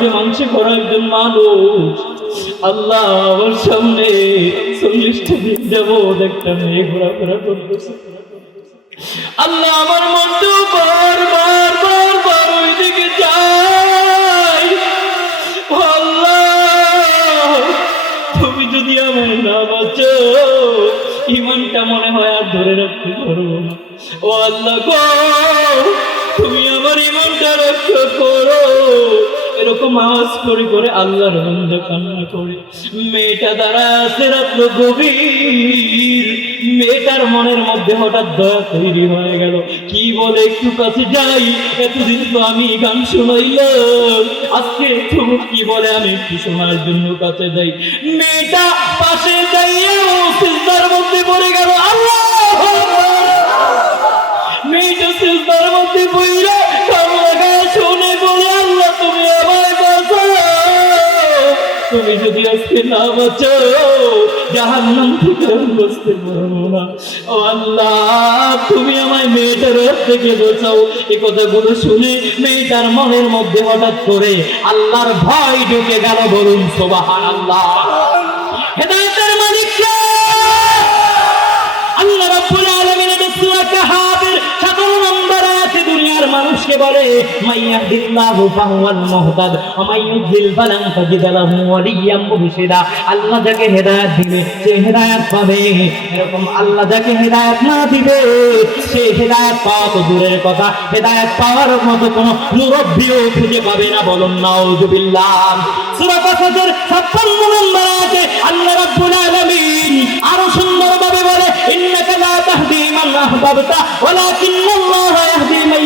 রক্তে মাংসে ভরা একজন মানুষ। আল্লাহ আমার সামনে চল্লিশটা দিন যাব একটা মেয়ে ঘোরাফেরা করতেছে। আল্লাহ আমার যাই আল্লাহ, তুমি যদি আমার না হয় আর ধরে রাখতে ও আল্লাহ তুমি আমার ইমানটা রক্ষা করো। এরকম আওয়াজ করে করে আল্লাহর বন্ধ কান্না করে। মেয়েটা দ্বারা আছে রাত্র গভীর। মেয়েটার মনের মধ্যে হঠাৎ দয়া তৈরি হয়ে গেল। কি বলে একটু কাছে যাই, এতদিন তো আমি গান শুনাইলাম। আজকে তুমি কি বলে আমি একটু শোনার জন্য কাছে যাই। মেয়েটা পাশে যাইয়ে সিজদার মধ্যে পড়ে গেল। আল্লাহ মেয়েটা সিজদার মধ্যে পড়ে তুমি যদি আজকে না বাঁচাও, জাহান্নাম থেকে আমি বাঁচতে পারব না। ও আল্লাহ, তুমি আমায় মেয়েটার থেকে বাঁচাও। এ কথাগুলো শুনে মেয়েটার মনের মধ্যে হঠাৎ করে আল্লাহর ভয় ঢুকে গেল বলুন সোবাহান আল্লাহ হেদায়তের মালিক বলে মাইয়াহদিল্লাহু ফাহুয়াল মুহতাদ আল্লাহ যাকে হেদায়েত দিবে, সে হেদায়েত পাবে। এরকম আল্লাহ যাকে হেদায়েত না দিবে, সে হেদায়েত পাওয়া তো দূরের কথা। হেদায়েত পাওয়ার মতো মুরব্বিও খুঁজে পাবে না, বলুন নাউজুবিল্লাহ। সূরা কাসাসের 56 নম্বর আয়াতে আল্লাহ রাব্বুল আলামিন আরও সুন্দরভাবে বলে, ইন্নাকা লা তাহদি মান আহবাবতা ইয়াহদি মান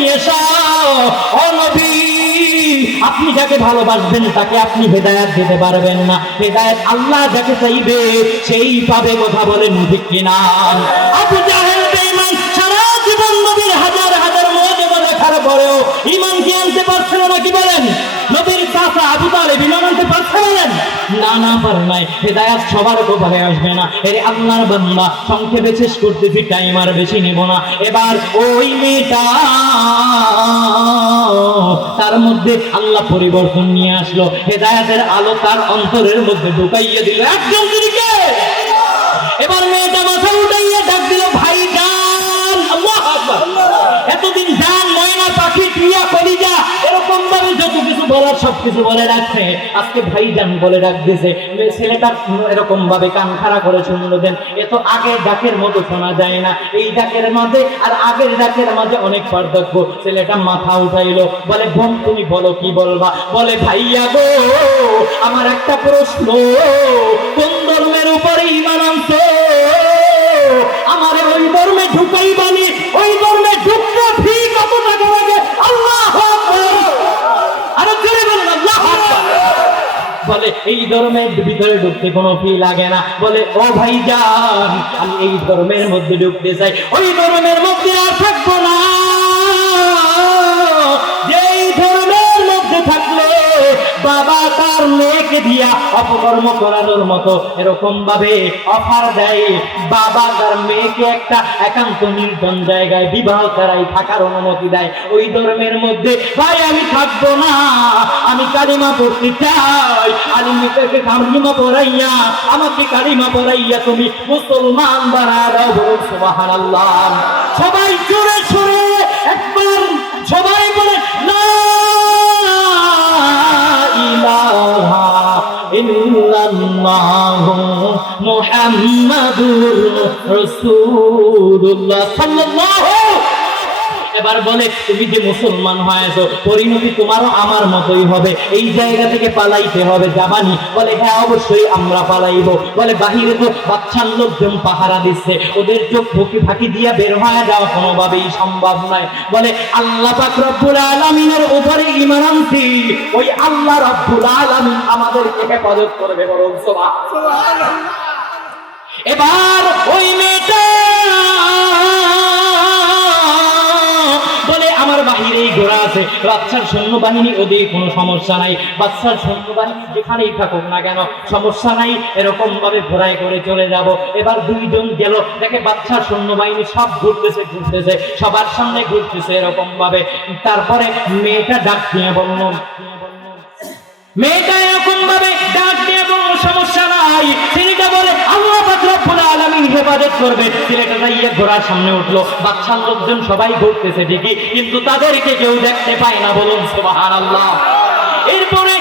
যাকে ভালোবাসবেন, তাকে আপনি হেদায়েত দিতে পারবেন না। হেদায়েত আল্লাহ যাকে চাইবে, সেই পাবে কথা বলেন ঠিক কিনা। জাহেল সারা জীবন হাজার হাজার দেখার পরেও কি আনতে না কি বলেন? আবু আনতে না না পারে নাই। হেদায়াত সবার কপালে আসবে না? এর আল্লাহর বান্দা, সংক্ষেপে শেষ টাইম আর বেশি নেব না। এবার ওই মেয়েটা তার মধ্যে আল্লাহ পরিবর্তন নিয়ে আসলো। হেদায়াতের আলো তার অন্তরের মধ্যে ঢুকাইয়া দিল। একজন এবার মেয়েটা মাথা উঠাইয়া ডাক দিল যত কিছু বলার সব কিছু বলে রাখছে। আজকে ভাই জান বলে ডাক দিছে ছেলেটা এরকম ভাবে কান খাড়া করে শুনলো দেন। এ তো আগের ডাকের মতো শোনা যায় না। এই ডাকের মাঝে আর আগের ডাকের মাঝে অনেক পার্থক্য। ছেলেটা মাথা উঠাইলো, বলে, বোন, তুমি বলো কি বলবা? বলে, ভাইয়া গো, আমার একটা প্রশ্ন। কোন ধর্মের উপরে ইমান আমার ওই ধর্মে ঢুকাই বানি ওই ধর্মে ঢুকতে ফি কত টাকা লাগে আল্লাহ আরে জোরে বলুন আল্লাহ বলে এই ধর্মের ভিতরে ঢুকতে কোনো ফি লাগে না। বলে, ও ভাই যান আমি এই ধর্মের মধ্যে ঢুকতে চাই। ওই ধর্মের মধ্যে আর থাকব না। তার মেয়েকে দিয়া অপকর্ম করানোর মতো এরকম ভাবে অফার দেয়। বাবা তার মেয়েকে একটা একান্ত নির্জন জায়গায় বিবাহ করাই থাকার অনুমতি দেয়। ওই ধর্মের মধ্যে, ভাই, আমি থাকব না। আমি কালিমা পড়তে চাই। আলিমিকে কালিমা পড়াইয়া, আমাকে কালিমা পড়াইয়া তুমি মুসলমান বানা দাও বলুন সুবহানাল্লাহ। সবাই জোরে ইল্লাল্লাহু রাসূলুল্লাহ সাল্লাল্লাহু এবার বলে, তুমি যে মুসলমান হয়েছো, পরিণতি তোমারও আমার মতোই হবে। এই জায়গা থেকে পালাইতে হবে জামানি বলে হ্যাঁ অবশ্যই আমরা পালাইবো। বলে, বাহিরে তো বাচ্চার লোকজন পাহারা দিচ্ছে। ওদের চোখ ফুকি ফাঁকি দিয়া বের হয়ে যাওয়া কোনোভাবেই সম্ভব নয়। বলে, আল্লাহ পাক রব্বুল আলামিনের উপরে ঈমান আনছি। ওই আল্লাহ রব্বুল আলামিন আমাদেরকে হেফাজত করবে বরং, সুবহানাল্লাহ। এবার ওই মেয়েটা আছে। বাচ্চার সৈন্যবাহিনী ওদিকে কোনো সমস্যা নাই। বাচ্চার সৈন্যবাহিনী যেখানেই থাকুক না কেন, সমস্যা নাই এরকম ভাবে ঘোড়ায় করে চলে যাব। এবার দুইজন গেল। দেখে বাচ্চার সৈন্যবাহিনী সব ঘুরতেছে ঘুরতেছে, সবার সামনে ঘুরতেছে এরকম ভাবে তারপরে মেয়েটা ডাক নিয়ে বলল, মেয়েটা এরকম ভাবে ডাক হেফাজত করবে। ছেলেটা যাইয়ে ঘোড়ার সামনে উঠল। বাচ্চার লোকজন সবাই ঘুরতেছে ঠিকই, কিন্তু তাদেরকে কেউ দেখতে পায় না বলুন, সুবহানাল্লাহ। এরপরে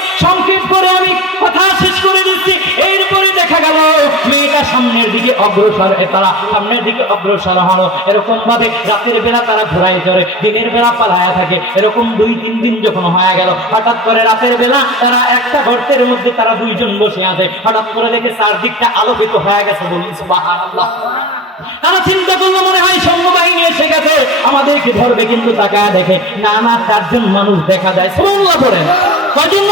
অগ্রসর তারা সামনের দিকে অগ্রসর হলো এরকম ভাবে রাতের বেলা তারা ঘোরায় চড়ে, দিনের বেলা পালায়া থাকে। এরকম দুই, তিন দিন যখন হয়ে গেল, হঠাৎ করে রাতের বেলা তারা একটা গর্তের মধ্যে তারা দুইজন বসে আছে। হঠাৎ করে দেখে চারদিকটা আলোকিত হয়ে গেছে তারা চিন্তা করল, মনে হয় সৈন্য বাহিনী এসে গেছে। আমাদেরকে ধরবে, কিন্তু তাকায় দেখে, না না, চারজন মানুষ দেখা যায়। কয়জন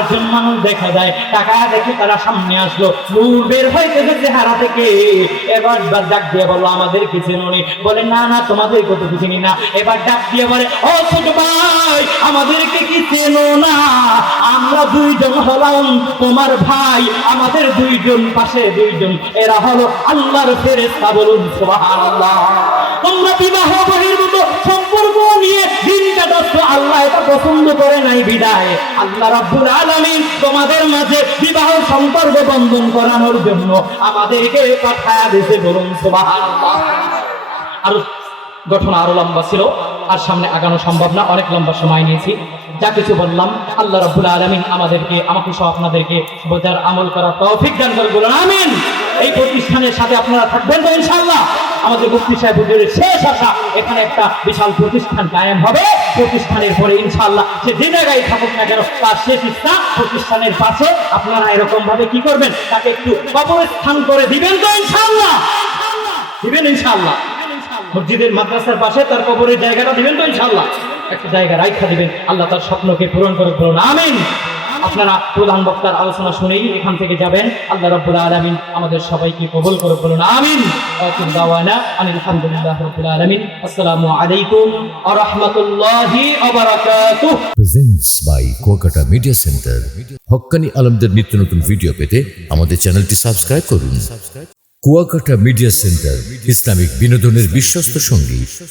চারজন মানুষ দেখা যায়। টাকা দেখে তারা সামনে আসলো। নূর বের হইতেছে চেহারা থেকে। এবার বার ডাক দিয়ে বলল আমাদের কিছু ননি বলে, না না, তোমাদের কত কিছু না। এবার ডাক দিয়ে বলে, ও ছোট ভাই, আমাদেরকে কি চেনো না? আমরা দুইজন হলাম তোমার ভাই, আমাদের দুইজন পাশে দুইজন। এরা হলো আল্লাহর ফেরেশতা বলুন, সুবহানাল্লাহ। তোমরা বিবাহ বহির্ভূত সম্পর্ক নিয়ে দিন কাটাচ্ছ আল্লাহ এটা পছন্দ করে নাই, বিদায়। আল্লাহ রাব্বুল আলামিন তোমাদের মাঝে বিবাহ সম্পর্ক বন্ধন করানোর জন্য আমাদেরকে পাঠায়া দিয়েছে, বলুন সুবহানাল্লাহ। আরও ঘটনা আরও লম্বা ছিল, আর সামনে আগানো সম্ভব না, অনেক লম্বা সময় নিয়েছি। যা কিছু বললাম, আল্লাহ রাব্বুল আলামিন আমাদেরকে, আমাকে সহ আপনাদেরকে বোঝার আমল করার তৌফিক দান করে বলুন, আমিন। এই প্রতিষ্ঠানের সাথে আপনারা থাকবেন তো ইনশাআল্লাহ। আমাদের মুফতি সাহেব শেষ আশা। এখানে একটা বিশাল প্রতিষ্ঠান কায়েম হবে। প্রতিষ্ঠানের পরে ইনশাআল্লাহ সে যে জায়গায় থাকুক না কেন, তার শেষ ইচ্ছা প্রতিষ্ঠানের পাশে আপনারা এরকম ভাবে কি করবেন? তাকে একটু কবরস্থান করে দিবেন তো ইনশাআল্লাহ। দিবেন ইনশাআল্লাহ। মসজিদের মাদ্রাসার পাশে তার কবরের জায়গাটা দিবেন তো ইনশাআল্লাহ। একটা জায়গা রাইখা দিবেন। আল্লাহ তার স্বপ্নকে পূরণ করে বলুন, আমিন। আপনারা প্রধান বক্তার আলোচনা শুনেই এখান থেকে যাবেন। আল্লাহ রাব্বুল আলামিন আমাদের সবাইকে কবুল করে বলুন, আমিন। ওয়া দাওয়ানা আনিল হামদুলিল্লাহি রাব্বিল আসসালামু আলাইকুম ওয়া রাহমাতুল্লাহি presents by Kuakata media centre হক্কানি আলমদের নিত্য নতুন ভিডিও পেতে আমাদের চ্যানেলটি সাবস্ক্রাইব করুন। কুয়াকাটা মিডিয়া সেন্টার ইসলামিক বিনোদনের বিশ্বস্ত সঙ্গী।